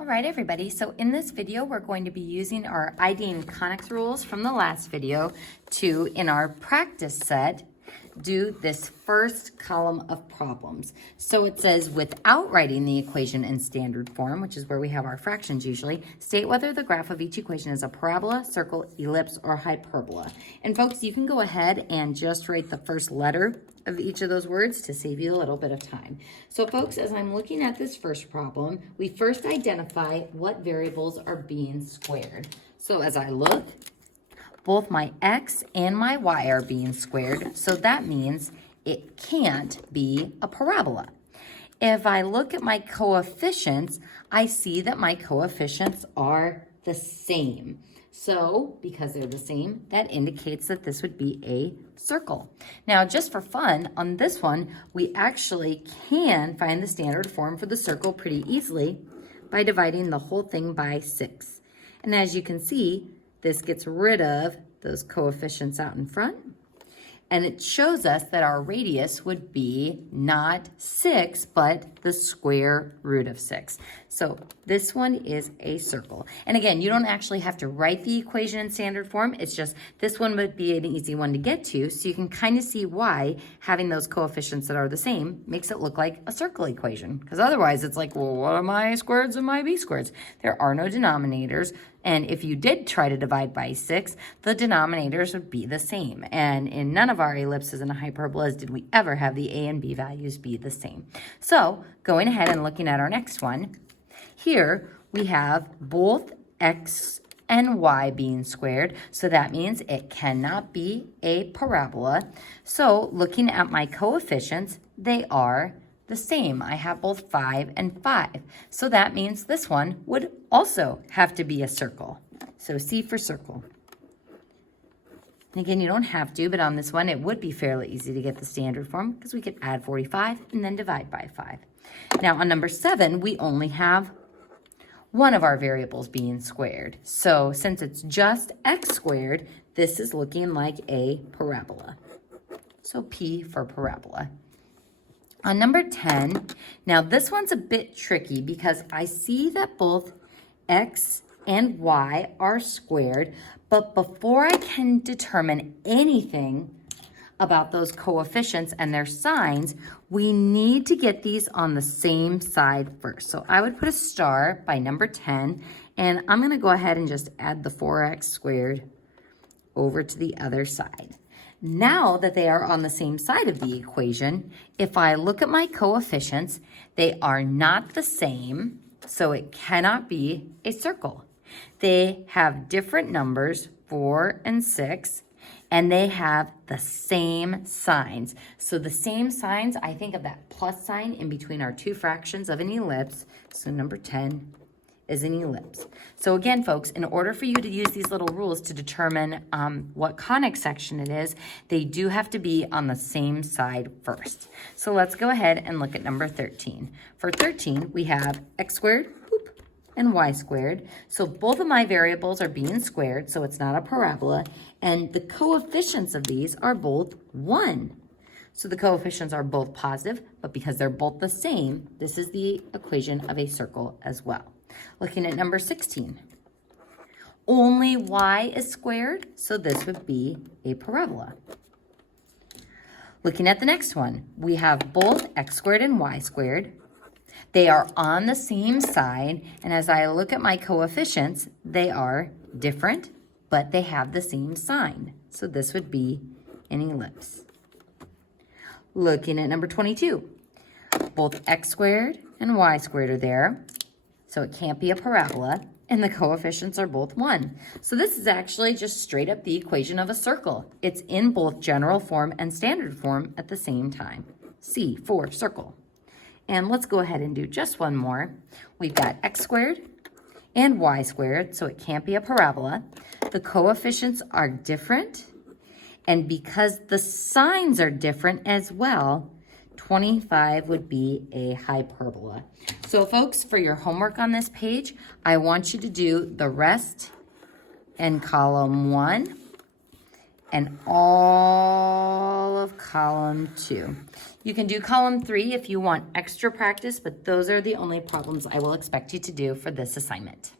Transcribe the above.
All right, everybody, so in this video, we're going to be using our ID and conics rules from the last video to, in our practice set, do this first column of problems. So it says, without writing the equation in standard form, which is where we have our fractions usually, state whether the graph of each equation is a parabola, circle, ellipse, or hyperbola. And folks, you can go ahead and just write the first letter of each of those words to save you a little bit of time. So folks, as I'm looking at this first problem, we first identify what variables are being squared. So as I look, both my x and my y are being squared, so that means it can't be a parabola. If I look at my coefficients, I see that my coefficients are the same. So, because they're the same, that indicates that this would be a circle. Now, just for fun, on this one, we actually can find the standard form for the circle pretty easily by dividing the whole thing by 6. And as you can see, this gets rid of those coefficients out in front. And it shows us that our radius would be not 6, but the square root of 6. So this one is a circle. And again, you don't actually have to write the equation in standard form. It's just this one would be an easy one to get to. So you can kind of see why having those coefficients that are the same makes it look like a circle equation. Because otherwise it's like, well, what are my squareds and my b squareds? There are no denominators. And if you did try to divide by 6, the denominators would be the same. And in none of our ellipses and hyperbolas did we ever have the a and b values be the same. So going ahead and looking at our next one, here we have both x and y being squared. So that means it cannot be a parabola. So looking at my coefficients, they are the same. I have both 5 and 5. So that means this one would also have to be a circle. So C for circle. And again, you don't have to, but on this one, it would be fairly easy to get the standard form because we could add 45 and then divide by 5. Now on number 7, we only have one of our variables being squared. So since it's just x squared, this is looking like a parabola. So P for parabola. On number 10, now this one's a bit tricky because I see that both x and y are squared, but before I can determine anything about those coefficients and their signs, we need to get these on the same side first. So I would put a star by number 10, and I'm going to go ahead and just add the 4x squared over to the other side. Now that they are on the same side of the equation, if I look at my coefficients, they are not the same, so it cannot be a circle. They have different numbers, 4 and 6, and they have the same signs. So the same signs, I think of that plus sign in between our two fractions of an ellipse. So number 10 is an ellipse. So again, folks, in order for you to use these little rules to determine what conic section it is, they do have to be on the same side first. So let's go ahead and look at number 13. For 13, we have x squared and y squared. So both of my variables are being squared, so it's not a parabola, and the coefficients of these are both 1. So the coefficients are both positive, but because they're both the same, this is the equation of a circle as well. Looking at number 16, only y is squared, so this would be a parabola. Looking at the next one, we have both x squared and y squared. They are on the same side, and as I look at my coefficients, they are different, but they have the same sign. So this would be an ellipse. Looking at number 22, both x squared and y squared are there. So it can't be a parabola, and the coefficients are both 1. So this is actually just straight up the equation of a circle. It's in both general form and standard form at the same time. C for circle. And let's go ahead and do just one more. We've got x squared and y squared, so it can't be a parabola. The coefficients are different, and because the signs are different as well, 25 would be a hyperbola. So folks, for your homework on this page, I want you to do the rest in column 1 and all of column 2. You can do column 3 if you want extra practice, but those are the only problems I will expect you to do for this assignment.